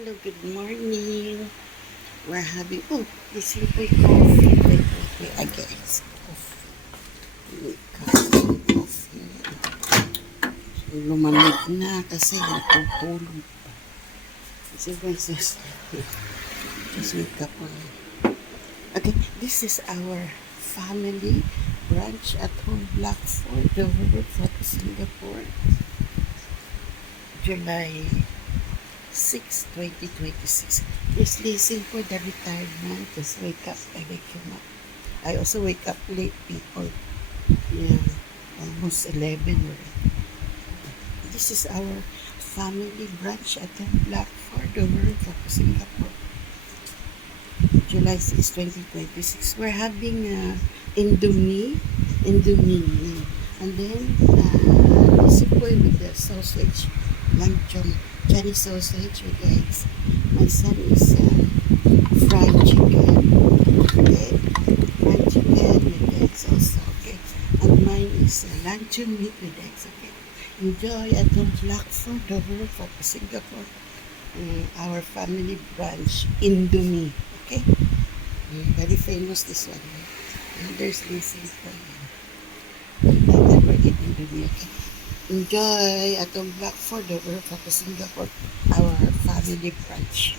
Hello, good morning. We're having, oh, this is my coffee. My coffee, I guess. Coffee. So, lumamig na kasi natutulog pa. Kasi just wake up on. Okay, this is our family brunch at home Blackford, the river front of Singapore. July 6, 2026. Just listen for the retirement. Just wake up. I wake him up. I also wake up late, people. Yeah, almost 11 already. This is our family brunch at the Blackford, the world of Singapore. July 6, 2026. We're having Indomie. And then sipoi with the sausage. Luncheon. Chinese sausage with eggs. My son is fried chicken. Okay. Fried chicken with eggs also. Okay. And mine is luncheon meat with eggs. Okay. Enjoy at the Blackford, the world of Singapore. Our family brunch, Indomie. Okay. Very famous this one. And there's Lizzie for you. I never eat Indomie. Okay. Enjoy at the Blackford, the world of Singapore. Our family brunch.